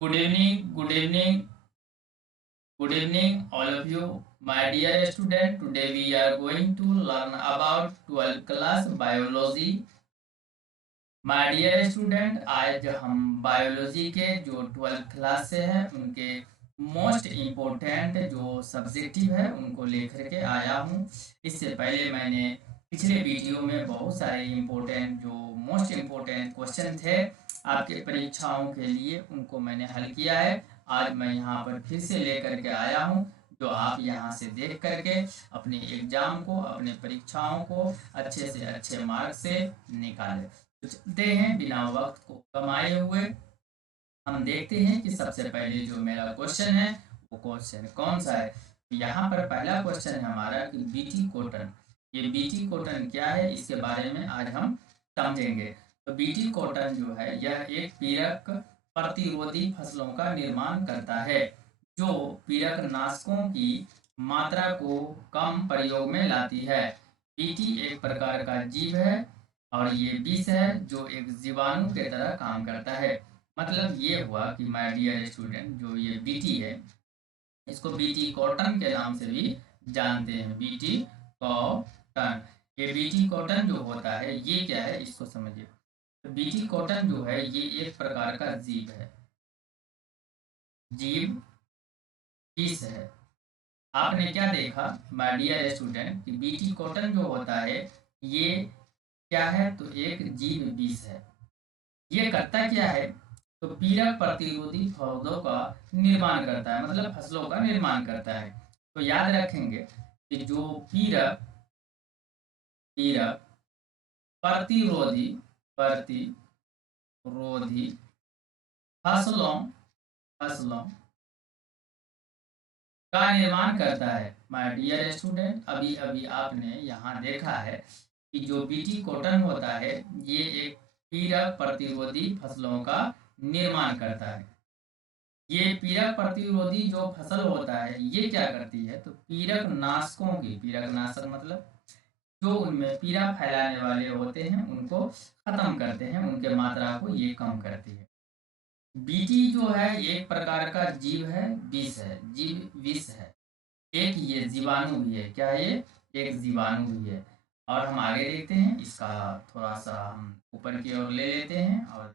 Good evening, good evening, all of you. My dear student, today we are going to learn about 12th class biology. My dear student, आज हम biology के जो 12th class से हैं उनके most important जो subjective है उनको लेकर के आया हूँ। इससे पहले मैंने पिछले वीडियो में बहुत सारे इम्पोर्टेंट जो मोस्ट इम्पोर्टेंट क्वेश्चन थे आपके परीक्षाओं के लिए उनको मैंने हल किया है। आज मैं यहाँ पर फिर से लेकर के आया हूँ जो आप यहाँ से देख करके अपने एग्जाम को, अपने परीक्षाओं को अच्छे से अच्छे मार्क्स से निकालें। तो चलते हैं बिना वक्त को कमाए हुए, हम देखते हैं कि सबसे पहले जो मेरा क्वेश्चन है वो क्वेश्चन कौन सा है। यहाँ पर पहला क्वेश्चन है हमारा कि बीटी कॉटन। ये बीटी कॉटन क्या है इसके बारे में आज हम समझेंगे। तो बीटी कॉटन जो है यह एक पीड़क प्रतिरोधी फसलों का निर्माण करता है जो पीड़क नाशकों की मात्रा को कम प्रयोग में लाती है। बीटी एक प्रकार का जीव है और ये विष है जो एक जीवाणु के तरह काम करता है। मतलब ये हुआ कि माय डियर स्टूडेंट, जो ये बीटी है इसको बीटी कॉटन के नाम से भी जानते हैं। बीटी कॉटन, ये बीटी कॉटन जो होता है ये क्या है इसको समझिए। तो बीटी कॉटन जो है ये एक प्रकार का जीव है, जीव विष है। आपने क्या देखा माय डियर स्टूडेंट कि बीटी कॉटन जो होता है ये क्या है, तो एक जीव विष है। ये करता क्या है, तो पीड़क प्रतिरोधी पौधों का निर्माण करता है, मतलब फसलों का निर्माण करता है। तो याद रखेंगे कि जो पीड़क पीड़क प्रतिरोधी प्रतिरोधी फसलों फसलों का निर्माण करता है। माय डियर स्टूडेंट, अभी अभी आपने यहाँ देखा है कि जो बीटी कॉटन होता है ये एक पीड़क प्रतिरोधी फसलों का निर्माण करता है। ये पीड़क प्रतिरोधी जो फसल होता है ये क्या करती है, तो पीड़क नाशकों की, पीड़क नाशक मतलब जो उनमें पीड़ा फैलाने वाले होते हैं उनको खत्म करते हैं, उनके मात्रा को ये कम करती है। बीटी जो है एक प्रकार का जीव है, विष है, जीव विष है। एक ये जीवाणु भी है, क्या है ये, एक जीवाणु भी है। और हम आगे देखते हैं, इसका थोड़ा सा हम ऊपर की ओर ले लेते हैं। और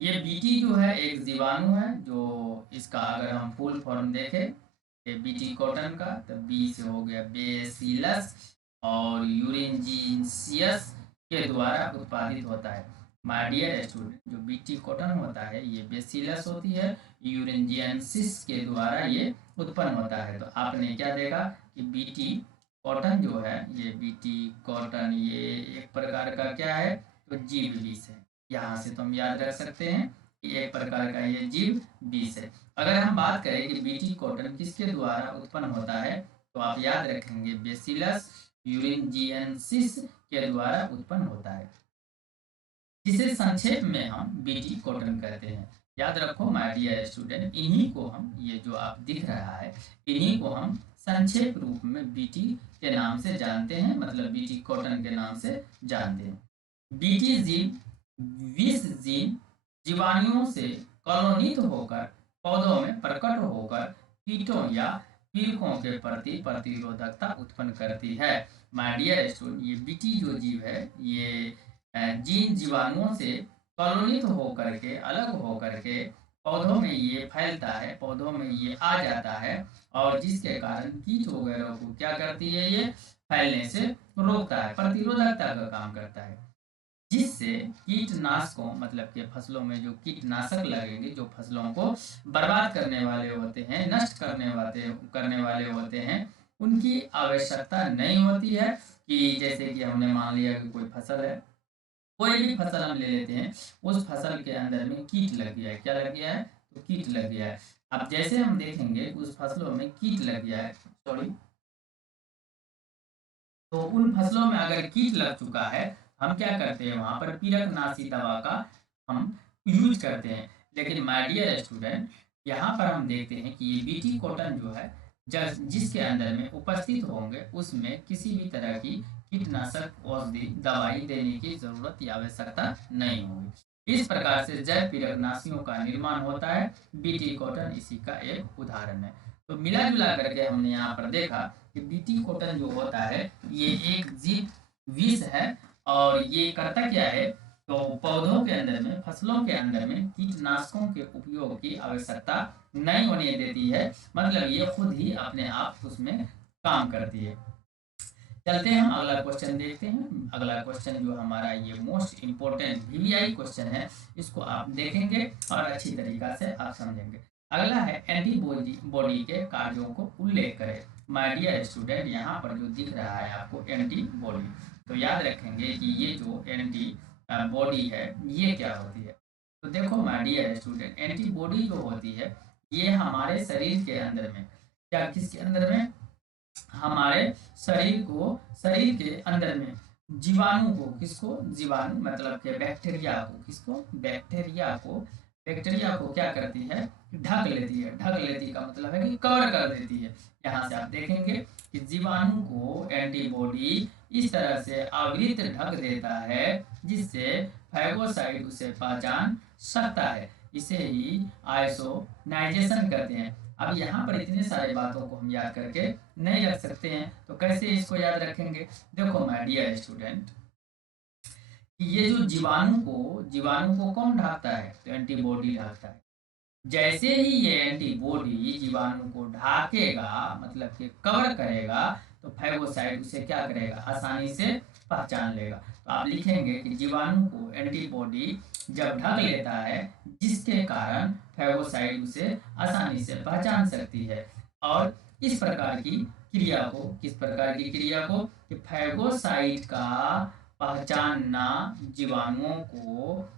ये बीटी जो है एक जीवाणु है जो, इसका अगर हम फुल फॉर्म देखें ये बीटी कॉटन का, तो बी से हो गया बेसिलस और यूरेंजियस के द्वारा उत्पादित होता है। माय डियर स्टूडेंट, जो बीटी कॉटन होता है ये बेसिलस होती है, यूरेंजियंसिस के द्वारा ये उत्पन्न होता है। तो आपने क्या देखा कि बीटी कॉटन जो है, ये बीटी कॉटन ये एक प्रकार का क्या है, तो जीव विष है। यहाँ से तो हम याद रख सकते हैं कि एक प्रकार का ये जीव विष है। अगर हम बात करें कि बीटी कॉटन किसके द्वारा उत्पन्न होता है, तो आप याद रखेंगे बेसिलस यूरेंजियंसिस के द्वारा उत्पन्न होता है, जिसे संक्षेप में हम बीटी कॉटन कहते हैं। याद रखो माय डियर स्टूडेंट, इन्हीं को हम, ये जो आप दिख रहा है इन्हीं को हम संक्षेप रूप में बीटी के नाम से जानते हैं, मतलब बीटी कॉटन के नाम से जानते हैं। बीटी जीव विष जीव जीवाणुओं से कॉलोनित होकर पौधों में प्रकट होकर कीटों या पीड़कों के प्रति प्रतिरोधकता उत्पन्न करती है। माय डियर स्टूडेंट, ये बीटी जो जीव है ये जीन जीवाणुओं से कॉलोनित होकर के, अलग होकर के पौधों में ये फैलता है, पौधों में ये आ जाता है और जिसके कारण कीट वगैरह को क्या करती है, ये फैलने से रोकता है, प्रतिरोधकता का काम करता है। जिससे कीटनाशकों, मतलब कि फसलों में जो कीटनाशक लगेंगे जो फसलों को बर्बाद करने वाले होते हैं, नष्ट करने वाले होते हैं, उनकी आवश्यकता नहीं होती है। कि जैसे कि हमने मान लिया कि कोई फसल है, कोई भी फसल हम ले लेते हैं, उस फसल के अंदर में कीट लग गया है, क्या लग गया है, तो कीट लग गया है। अब जैसे हम देखेंगे उस फसलों में कीट लग गया है, सॉरी, तो उन फसलों में अगर कीट लग चुका है, हम क्या करते हैं, वहां पर पीड़कनाशी दवा का हम यूज करते हैं। लेकिन माय डियर स्टूडेंट, यहाँ पर हम देखते हैं कि ये बीटी कॉटन जो है, जिसके अंदर में उपस्थित होंगे उसमें किसी भी तरह की कीटनाशक औषधि दवाई देने की जरूरत या आवश्यकता नहीं होगी। इस प्रकार से जैव पीड़कनाशियों का निर्माण होता है। बीटी कॉटन इसी का एक उदाहरण है। तो मिला जुला करके हमने यहाँ पर देखा कि बीटी कॉटन जो होता है ये एक जीव विष है, और ये करता क्या है, तो पौधों के अंदर में, फसलों के अंदर में कीटनाशकों के उपयोग की आवश्यकता नहीं होने देती है। मतलब ये खुद ही अपने आप उसमें काम करती है। चलते हैं, हम अगला क्वेश्चन देखते हैं। अगला क्वेश्चन जो हमारा ये मोस्ट इम्पोर्टेंट वीवीआई क्वेश्चन है, इसको आप देखेंगे और अच्छी तरीका से आप समझेंगे। अगला है एंटीबॉडी बॉडी के कार्यों को उल्लेख करें। माय डियर स्टूडेंट, यहाँ पर जो दिख रहा है आपको एंटीबॉडी, तो याद रखेंगे कि ये जो एंटी बॉडी है ये क्या होती है। तो देखो माय डियर स्टूडेंट, एंटीबॉडी जो होती है ये हमारे शरीर के अंदर में, क्या किसके अंदर में, हमारे शरीर के अंदर में जीवाणु को, किसको, जीवाणु मतलब के बैक्टीरिया को, किसको, बैक्टीरिया को क्या करती है, ढक लेती है। ढक लेती का मतलब है कि कवर कर देती है। यहाँ से आप देखेंगे कि जीवाणु को एंटीबॉडी इस तरह से आवृत ढक देता है जिससे फैगोसाइट उसे पहचान सकता है। इसे ही आइसोनाइजेशन कहते हैं। अब यहाँ पर इतने सारे बातों को हम याद करके नहीं रख सकते हैं, तो कैसे इसको याद रखेंगे। देखो माय डियर स्टूडेंट, ये जो जीवाणु को कौन ढाकता है, तो एंटीबॉडी ढाकता है। जैसे ही ये एंटीबॉडी जीवाणु को ढाकेगा, मतलब कि कवर करेगा, तो फैगोसाइट उसे क्या करेगा, आसानी से पहचान लेगा। तो आप लिखेंगे कि जीवाणु को एंटीबॉडी जब ढक लेता है, जिसके कारण फैगोसाइट उसे आसानी से पहचान सकती है। और इस प्रकार की क्रिया को, किस प्रकार की क्रिया को, कि फैगोसाइट का पहचानना जीवाणुओं को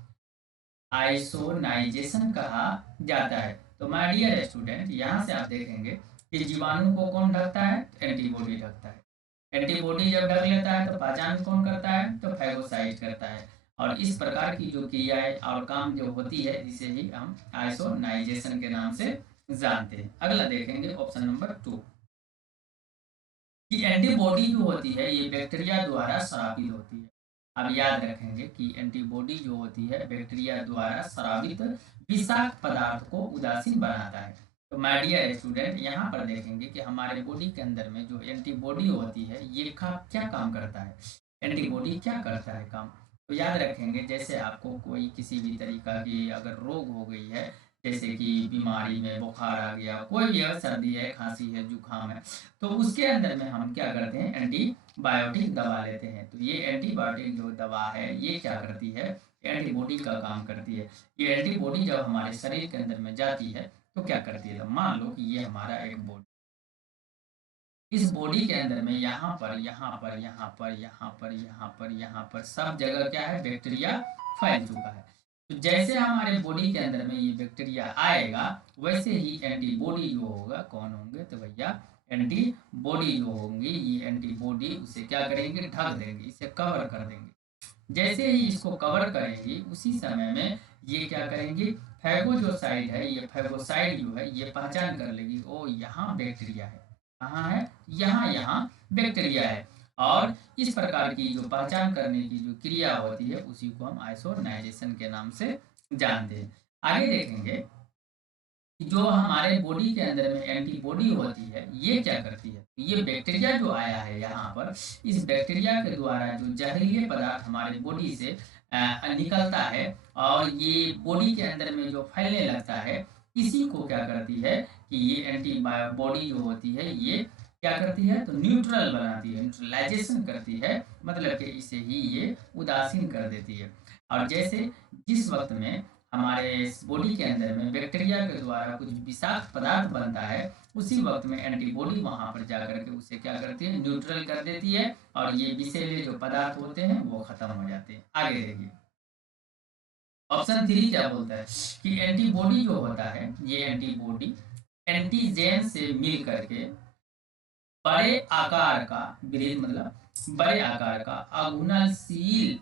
आइसोनाइजेशन कहा जाता है। तो माय डियर स्टूडेंट, यहाँ से आप देखेंगे कि जीवाणु को कौन ढकता है, एंटीबॉडी ढकता है। एंटीबॉडी जब ढक लेता है तो पहचान कौन करता है, तो फैगोसाइट करता है। और इस प्रकार की जो क्रियाएं और काम जो होती है, इसे ही हम आइसोनाइजेशन के नाम से जानते हैं। अगला देखेंगे ऑप्शन नंबर 2, कि एंटीबॉडी जो होती है ये बैक्टीरिया द्वारा स्रावित होती है। अब याद रखेंगे कि एंटीबॉडी जो होती है बैक्टीरिया द्वारा स्रावित विषाक्त पदार्थ को उदासीन बनाता है। तो माय डियर स्टूडेंट, यहाँ पर देखेंगे कि हमारे बॉडी के अंदर में जो एंटीबॉडी होती है ये क्या काम करता है, एंटीबॉडी क्या करता है काम। तो याद रखेंगे, जैसे आपको कोई किसी भी तरीका की अगर रोग हो गई है, जैसे कि बीमारी में बुखार आ गया, कोई भी अगर सर्दी है, खांसी है, जुकाम है, तो उसके अंदर में हम क्या करते हैं, एंटीबायोटिक दवा लेते हैं। तो ये एंटीबायोटिक जो दवा है ये क्या करती है, एंटीबॉडी का काम करती है। ये एंटीबॉडी जब हमारे शरीर के अंदर में जाती है तो क्या करती है, मान लो कि ये हमारा एक बॉडी, इस बॉडी के अंदर में यहाँ पर यहाँ पर यहाँ पर यहाँ पर यहाँ पर यहाँ पर सब जगह क्या है, बैक्टीरिया फैल चुका है। तो जैसे हमारे बॉडी के अंदर में ये बैक्टीरिया आएगा, वैसे ही एंटीबॉडी जो होगा कौन होंगे, तो भैया एंटीबॉडी जो होंगी, ये एंटीबॉडी उसे क्या करेंगे, ढक देंगे, इसे कवर कर देंगे। जैसे ही इसको कवर करेंगी, उसी समय में ये क्या करेंगी, फैगोसाइट है, ये फैगोसाइट जो है ये पहचान कर लेगी, ओ यहाँ बैक्टीरिया है, कहाँ है, यहाँ बैक्टीरिया है। और इस प्रकार की जो पहचान करने की जो क्रिया होती है उसी को हम आइसोनाइजेशन के नाम से जानते हैं। आगे देखेंगे कि जो हमारे बॉडी के अंदर में एंटीबॉडी होती है ये क्या करती है, ये बैक्टीरिया जो आया है यहाँ पर, इस बैक्टीरिया के द्वारा जो जहरीले पदार्थ हमारे बॉडी से निकलता है और ये बॉडी के अंदर में जो फैलने लगता है, इसी को क्या करती है कि ये एंटीबॉडी जो होती है ये क्या करती है, तो न्यूट्रल बनाती है, न्यूट्रलाइजेशन करती है, मतलब कि इसे ही ये उदासीन कर देती है। और जैसे जिस वक्त में हमारे बॉडी के अंदर में बैक्टीरिया के द्वारा कुछ विषाक्त पदार्थ बनता है, उसी वक्त में एंटीबॉडी वहां पर जाकर के उसे क्या करती है, न्यूट्रल कर देती है, और ये विषैले जो पदार्थ होते हैं वो खत्म हो जाते हैं। आगे देखिए ऑप्शन 3 क्या बोलता है कि एंटीबॉडी जो होता है, ये एंटीबॉडी एंटीजेन से मिल करके बड़े आकार का विरोध, मतलब बड़े आकार का अघुलनशील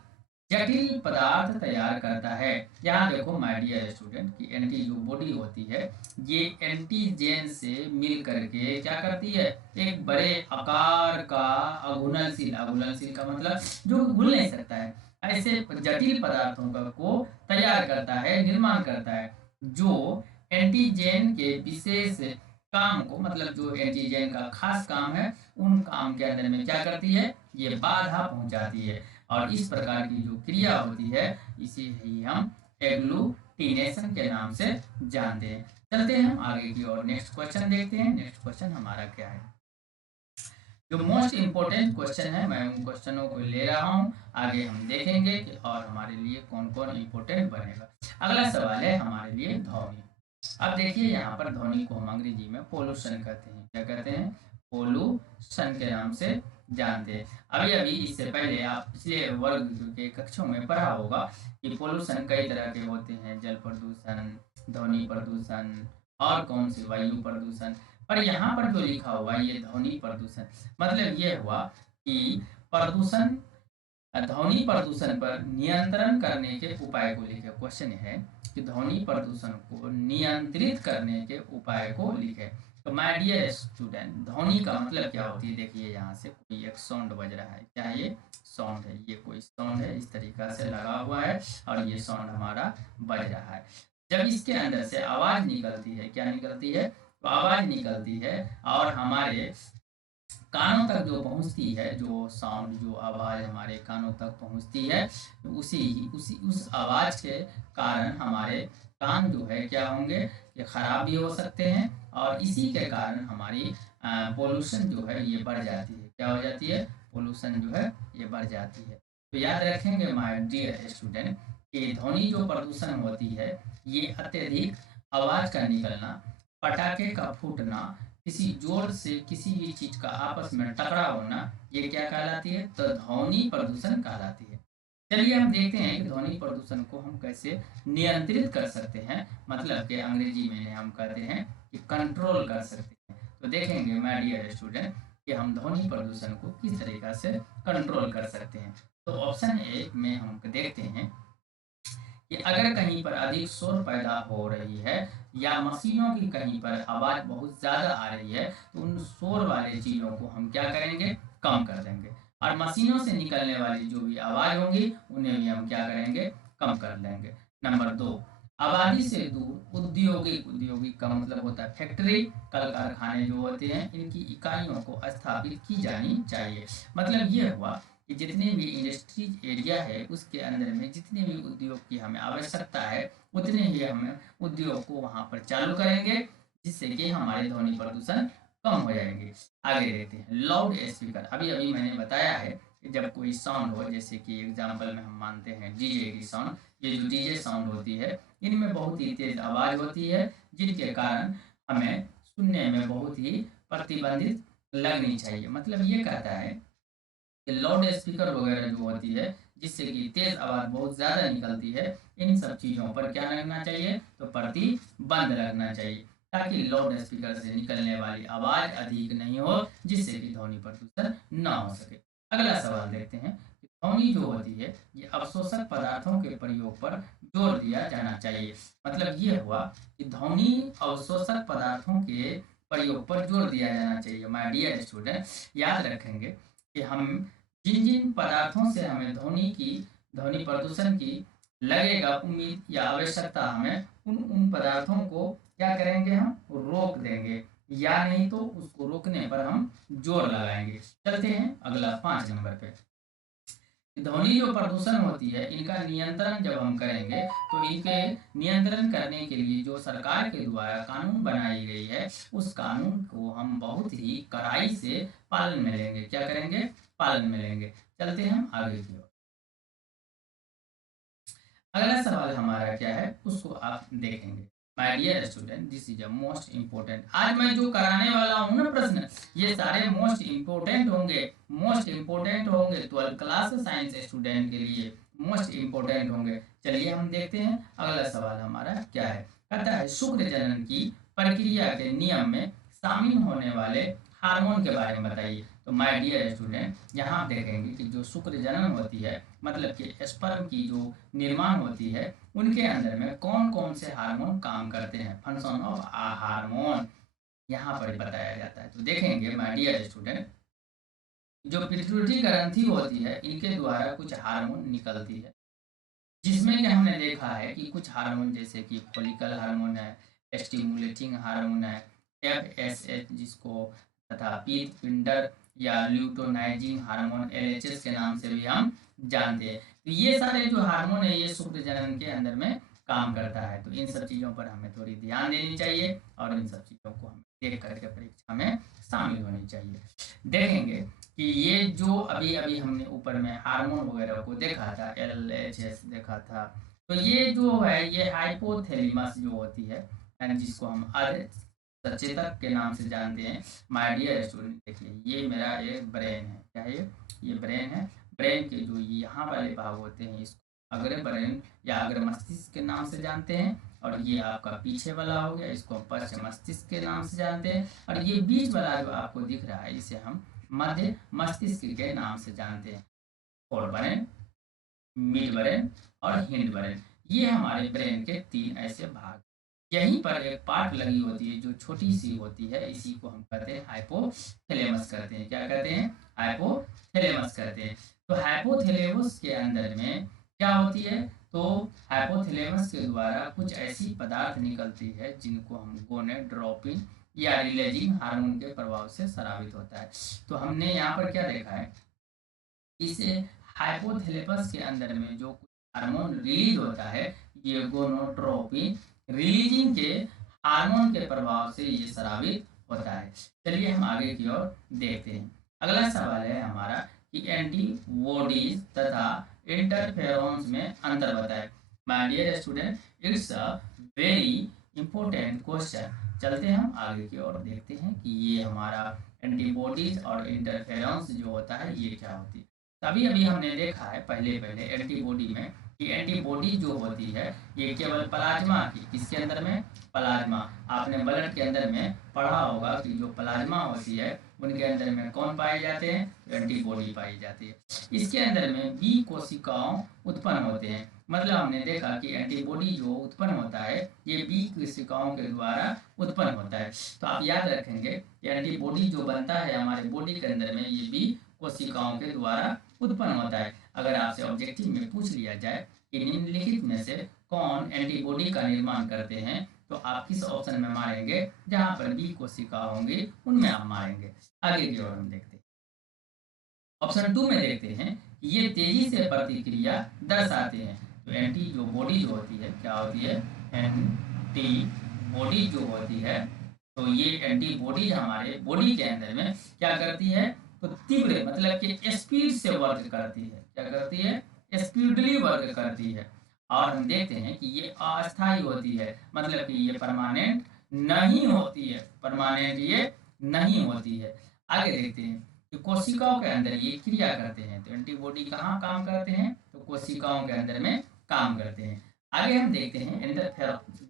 जटिल पदार्थ तैयार करता है। यहाँ देखो माय डियर स्टूडेंट कि एंटी जो बॉडी होती है ये एंटीजेन से मिल करके क्या करती है, एक बड़े आकार का अघुलनशील, अघुलनशील का मतलब जो घुल नहीं सकता है, ऐसे जटिल पदार्थों का को तैयार करता है, निर्माण करता है, जो एंटीजन के विशेष काम को, मतलब जो एंटीजन का खास काम है, उन काम के अंदर में क्या करती है, ये बाधा पहुंचाती है। और इस प्रकार की जो क्रिया होती है, इसे ही हम एग्लूटिनेशन के नाम से जानते हैं। चलते हैं हम आगे की और नेक्स्ट क्वेश्चन देखते हैं। नेक्स्ट क्वेश्चन हमारा क्या है, जो मोस्ट इम्पोर्टेंट क्वेश्चन है, मैं उन क्वेश्चनों को ले रहा हूँ, आगे हम देखेंगे कि और हमारे लिए कौन कौन इम्पोर्टेंट बनेगा। अगला सवाल है हमारे लिए ध्वनि। अब देखिए यहाँ पर ध्वनि को हम अंग्रेजी में पोल्यूशन कहते हैं। क्या कहते हैं, पोल्यूशन के नाम से जानते हैं। अभी अभी इससे पहले आप पिछले वर्ग के कक्षों में पढ़ा होगा कि पोल्यूशन कई तरह के होते हैं, जल प्रदूषण, ध्वनि प्रदूषण और कौन सी वायु प्रदूषण। पर यहाँ पर जो लिखा हुआ ये ध्वनि प्रदूषण, मतलब ये हुआ कि प्रदूषण, ध्वनि प्रदूषण पर नियंत्रण करने के उपाय को लिखे। क्वेश्चन है कि ध्वनि प्रदूषण को नियंत्रित करने के उपाय को लिखे। तो माय डियर स्टूडेंट, ध्वनि का मतलब क्या होती है, देखिए यहाँ से कोई एक साउंड बज रहा है, क्या ये साउंड है, ये कोई साउंड है, इस तरीका से लगा हुआ है और ये साउंड हमारा बज रहा है। जब इसके अंदर से आवाज निकलती है, क्या निकलती है, तो आवाज निकलती है और हमारे कानों तक जो पहुंचती है, जो साउंड, जो आवाज हमारे कानों तक पहुंचती है, उसी उसी उस आवाज के कारण हमारे कान जो है क्या होंगे, ये खराब भी हो सकते हैं और इसी के कारण हमारी पोल्यूशन जो है ये बढ़ जाती है। क्या हो जाती है, पोल्यूशन जो है ये बढ़ जाती है। तो याद रखेंगे माय डियर स्टूडेंट कि ध्वनि जो प्रदूषण होती है, ये अत्यधिक आवाज का निकलना, पटाखे का फूटना, किसी जोर से किसी भी चीज का आपस में टकराव होना, ये क्या कहलाती है, तो ध्वनि प्रदूषण कहलाती है। चलिए हम देखते हैं कि ध्वनि प्रदूषण को हम कैसे नियंत्रित कर सकते हैं, मतलब कि अंग्रेजी में हम कहते हैं कि कंट्रोल कर सकते हैं। तो देखेंगे माय डियर स्टूडेंट कि हम ध्वनि प्रदूषण को किस तरीका से कंट्रोल कर सकते हैं। तो ऑप्शन ए में हम देखते हैं कि अगर कहीं पर अधिक शोर पैदा हो रही है या मशीनों की कहीं पर आवाज बहुत ज्यादा आ रही है, तो उन शोर वाले चीजों को हम क्या करेंगे, कम कर देंगे। और मशीनों से निकलने वाली जो भी आवाज होंगी उन्हें भी हम क्या करेंगे, कम कर देंगे। नंबर 2, आबादी से दूर औद्योगिक, औद्योगिक का मतलब होता है फैक्ट्री, कल कारखाने जो होते हैं, इनकी इकाइयों को स्थापित की जानी चाहिए। मतलब ये हुआ कि जितने भी इंडस्ट्रीज एरिया है उसके अंदर में जितने भी उद्योग की हमें आवश्यकता है, उतने ही हमें उद्योग को वहां पर चालू करेंगे, जिससे कि हमारे ध्वनि प्रदूषण कम हो जाएंगे। आगे देखते हैं लाउड स्पीकर। अभी अभी मैंने बताया है कि जब कोई साउंड हो, जैसे कि एग्जाम्पल में हम मानते हैं डीजे की साउंड, ये जो डीजे साउंड होती है इनमें बहुत ही तेज आवाज होती है, जिनके कारण हमें सुनने में बहुत ही प्रतिबंधित लगनी चाहिए। मतलब ये कहता है कि लाउड स्पीकर वगैरह जो होती है, जिससे कि तेज आवाज बहुत ज्यादा निकलती है, इन सब चीजों पर क्या लगना चाहिए, तो प्रतिबंध लगना चाहिए, ताकि लाउड स्पीकर से निकलने वाली आवाज अधिक नहीं हो, जिससे कि ध्वनि प्रदूषण ना हो सके। अगला सवाल देखते हैं कि ध्वनि जो होती है ये अवशोषक पदार्थों के प्रयोग पर जोर दिया जाना चाहिए। मतलब ये हुआ कि ध्वनि अवशोषक पदार्थों के प्रयोग पर जोर दिया जाना चाहिए। माय डियर स्टूडेंट, याद रखेंगे कि हम जिन जिन पदार्थों से हमें ध्वनि प्रदूषण की लगेगा उम्मीद या आवश्यकता, हमें उन उन पदार्थों को क्या करेंगे, हम रोक देंगे, या नहीं तो उसको रोकने पर हम जोर लगाएंगे। चलते हैं अगला 5 नंबर पे। ध्वनि जो प्रदूषण होती है इनका नियंत्रण जब हम करेंगे, तो इनके नियंत्रण करने के लिए जो सरकार के द्वारा कानून बनाई गई है, उस कानून को हम बहुत ही कड़ाई से पालन में लेंगे। क्या करेंगे, पालन में लेंगे। चलते हैं हम आगे की ओर। अगला सवाल हमारा क्या है उसको आप देखेंगे। My dear student, this is a most important. आज मैं जो कराने वाला हूँ ना प्रश्न, ये सारे मोस्ट इम्पोर्टेंट होंगे, मोस्ट इम्पोर्टेंट होंगे 12th क्लास साइंस स्टूडेंट के लिए, मोस्ट इम्पोर्टेंट होंगे। चलिए हम देखते हैं अगला सवाल हमारा क्या है। कहता है शुक्र जनन की प्रक्रिया के नियम में शामिल होने वाले हार्मोन के बारे में बताइए। तो माय डियर स्टूडेंट, यहाँ आप देखेंगे कि जो शुक्र जनन होती है, मतलब कि स्पर्म की जो निर्माण होती है, उनके अंदर में कौन कौन से हार्मोन काम करते हैं, फंक्शन ऑफ हार्मोन यहाँ पर बताया जाता है। तो देखेंगे माय डियर स्टूडेंट जो पिट्यूटरी ग्रंथि होती है, इनके द्वारा कुछ हार्मोन निकलती है, जिसमें कि हमने देखा है कि कुछ हार्मोन जैसे कि फॉलिकल हार्मोन है, स्टिमुलेटिंग हार्मोन है, FSH जिसको, तथा पीत पिंडर या ल्यूटोनाइजिंग हार्मोन LHS के नाम से भी हम जानते हैं। तो ये सारे जो हार्मोन है ये शुक्र जनन के अंदर में काम करता है। तो इन सब चीज़ों पर हमें थोड़ी ध्यान देनी चाहिए और इन सब चीज़ों को हमें देख करके परीक्षा में शामिल होनी चाहिए। देखेंगे कि ये जो अभी अभी हमने ऊपर में हार्मोन वगैरह को देखा था, LHS देखा था, तो ये जो है ये हाइपोथैलेमस जो होती है, यानी जिसको हम आधे सचेतक के नाम से जानते हैं। माय डियर स्टूडेंट, देखिए ये मेरा एक ब्रेन है, क्या है ये ब्रेन है। ब्रेन के जो यहाँ वाले भाग होते हैं इसको अग्र ब्रेन या अग्र मस्तिष्क के नाम से जानते हैं, और ये आपका पीछे वाला हो गया, इसको हम पश्च मस्तिष्क के नाम से जानते हैं, और ये बीच वाला जो आपको दिख रहा है इसे हम मध्य मस्तिष्क के नाम से जानते हैं। फोर ब्रेन, मिड ब्रेन और हिंड ब्रेन, ये हमारे ब्रेन के तीन ऐसे भाग। यहीं पर एक पार्ट लगी होती है जो छोटी सी होती है, इसी को हम कहते हैं हाइपोथैलेमस कहते हैं। क्या कहते हैं? हाइपोथैलेमस कहते हैं। तो हाइपोथैलेमस के अंदर में क्या होती है? तो हाइपोथैलेमस के द्वारा कुछ ऐसी पदार्थ निकलती है जिनको हम गोनेड्रोपिन या रिलीजिंग हार्मोन के प्रभाव से स्रावित होता है। तो हमने यहाँ पर क्या देखा है, इसे हाइपोथैलेमस के अंदर में जो हार्मोन रिलीज होता है, ये गोनोट्रोपिन रिलीजिंग के हार्मोन के प्रभाव से ये स्रावित होता है। चलिए हम आगे की ओर देखते हैं। अगला सवाल है हमारा कि एंटीबॉडीज तथा इंटरफेरोन्स में अंतर बताएं। My dear student, it's a very important question. चलते हैं हम आगे की ओर देखते हैं कि ये हमारा एंटीबॉडीज और इंटरफेरोन्स जो होता है ये क्या होती है। तभी अभी हमने देखा है पहले पहले एंटीबॉडी में कि एंटीबॉडी जो होती है ये केवल प्लाज्मा की, किसके अंदर में? प्लाज्मा। आपने ब्लड के अंदर में पढ़ा होगा कि जो प्लाज्मा होती है उनके अंदर में कौन पाए जाते हैं? एंटीबॉडी पाई जाती है। इसके अंदर में बी कोशिकाओं उत्पन्न होते हैं। मतलब हमने देखा कि एंटीबॉडी जो उत्पन्न होता है ये बी कोशिकाओं के द्वारा उत्पन्न होता है। तो आप याद रखेंगे कि एंटीबॉडी जो बनता है हमारे बॉडी के अंदर में ये बी कोशिकाओं के द्वारा उत्पन्न होता है। अगर आपसे ऑब्जेक्टिव में पूछ लिया जाए कि निम्नलिखित में से कौन एंटीबॉडी का निर्माण करते हैं, तो आप किस ऑप्शन में मारेंगे? जहां पर बी कोशिका होंगे उनमें आप मारेंगे। आगे की ओर हम देखते हैं। ऑप्शन 2 में देखते हैं कि ये तेजी से प्रतिक्रिया दर्शाते हैं। तो एंटी जो बॉडी जो होती है क्या होती है? एंटी बॉडी जो होती है, तो ये एंटीबॉडी हमारे बॉडी के अंदर में क्या करती है? तो तीव्र मतलब कि स्पीड से वर्क करती है। क्या करती है? स्पीडली वर्क करती है। और हम देखते हैं कि ये अस्थायी होती है, मतलब कि ये परमानेंट नहीं होती है। परमानेंट ये नहीं होती है। आगे देखते हैं कि कोशिकाओं के अंदर ये क्रिया करते हैं। तो एंटीबॉडी कहाँ काम करते हैं? तो कोशिकाओं के अंदर में काम करते हैं। आगे हम देखते हैं इंटरफेरोन।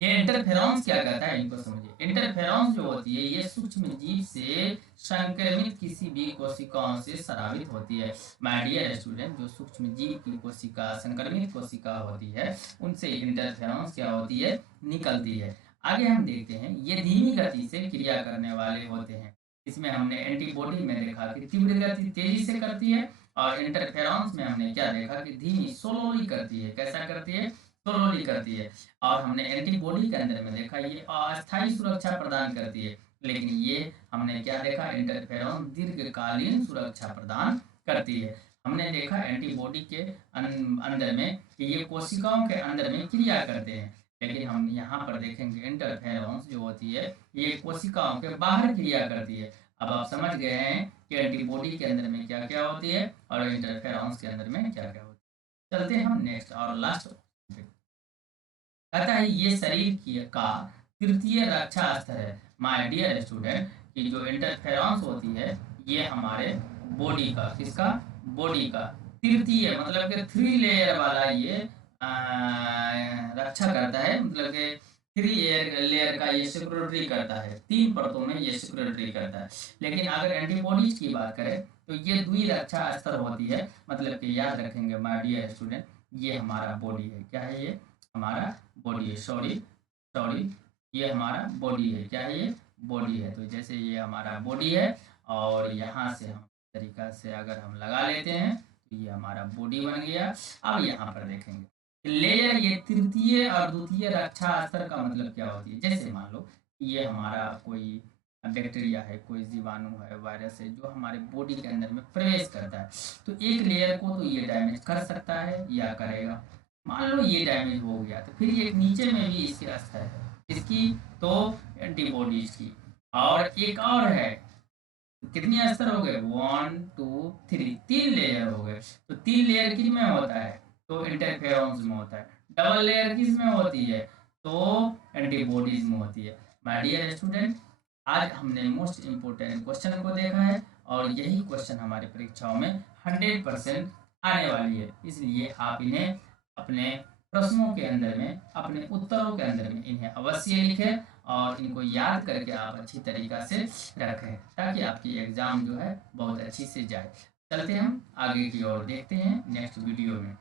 ये इंटरफेरोन्स क्या कहता है इनको समझिए। इंटरफेरोन्स जो होती है ये सूक्ष्म जीव से संक्रमित किसी भी कोशिकाओं से स्रावित होती है। माय डियर स्टूडेंट, जो सूक्ष्म जीव की कोशिका संक्रमित कोशिका होती है उनसे इंटरफेरोन्स क्या होती है? निकलती है। आगे हम देखते हैं ये धीमी गति से क्रिया करने वाले होते हैं। इसमें हमने एंटीबॉडी में देखा कि तीव्र गति तेजी से करती है, और इंटरफेरोन्स में हमने क्या देखा कि धीमी स्लोली करती है। कैसा करती है? स्लोली करती है। और हमने एंटीबॉडी के अंदर में देखा ये अस्थायी सुरक्षा प्रदान करती है, लेकिन ये हमने क्या देखा? इंटरफेरोन दीर्घकालीन सुरक्षा प्रदान करती है। हमने देखा एंटीबॉडी के अंदर में कि ये कोशिकाओं के अंदर में क्रिया करते हैं, लेकिन हम यहाँ पर देखेंगे इंटरफेरोन्स जो होती है ये कोशिकाओं के बाहर क्रिया करती है। अब आप समझ गए हैं कि एंटीबॉडी के अंदर में क्या क्या होती है और इंटरफेरोन्स के अंदर में क्या क्या होती है। चलते हैं हम नेक्स्ट और लास्ट। कहता है ये शरीर की का तृतीय रक्षा स्तर है। माय डियर स्टूडेंट, कि जो इंटरफेरोन्स होती है ये हमारे बॉडी का, किसका? बॉडी का तृतीय मतलब कि 3 लेयर वाला ये रक्षा करता है। मतलब कि 3 लेयर का ये सिक्योरिटी करता है, 3 परतों में ये सिक्योरिटी करता है। लेकिन अगर एंटीबॉडीज की बात करें तो ये द्वि रक्षा स्तर होती है। मतलब कि याद रखेंगे माय डियर स्टूडेंट, ये हमारा बॉडी है। क्या है ये? हमारा बॉडी है। सॉरी सॉरी, ये हमारा बॉडी है। क्या है ये? बॉडी है। तो जैसे ये हमारा बॉडी है और यहाँ से हम तरीका से अगर हम लगा लेते हैं तो ये हमारा बॉडी बन गया। अब यहाँ पर देखेंगे लेयर, ये तृतीय और द्वितीय रक्षा स्तर का मतलब क्या होती है। जैसे मान लो ये हमारा कोई बैक्टीरिया है, कोई जीवाणु है, वायरस है, जो हमारे बॉडी के अंदर में प्रवेश करता है, तो एक लेयर को तो ये डैमेज कर सकता है या करेगा। मान लो ये डैमेज हो गया तो फिर ये नीचे में भी इसके स्तर है, इसकी तो एंटीबॉडीज की, और एक और है, कितने स्तर हो गए, 1 2 3, 3 लेयर हो गए। तो 3 लेयर किस में होता है, तो इंटरफेरोन्स में होता है। डबल लेयर किस में होती है, तो एंटीबॉडीज में होती है। माय डियर स्टूडेंट, आज हमने मोस्ट इम्पोर्टेंट क्वेश्चन को देखा है, और यही क्वेश्चन हमारी परीक्षाओं में 100% आने वाली है। इसलिए आप इन्हें अपने प्रश्नों के अंदर में, अपने उत्तरों के अंदर में इन्हें अवश्य लिखें और इनको याद करके आप अच्छी तरीक़ा से रखें, ताकि आपकी एग्ज़ाम जो है बहुत अच्छी से जाए। चलते हम आगे की ओर, देखते हैं नेक्स्ट वीडियो में।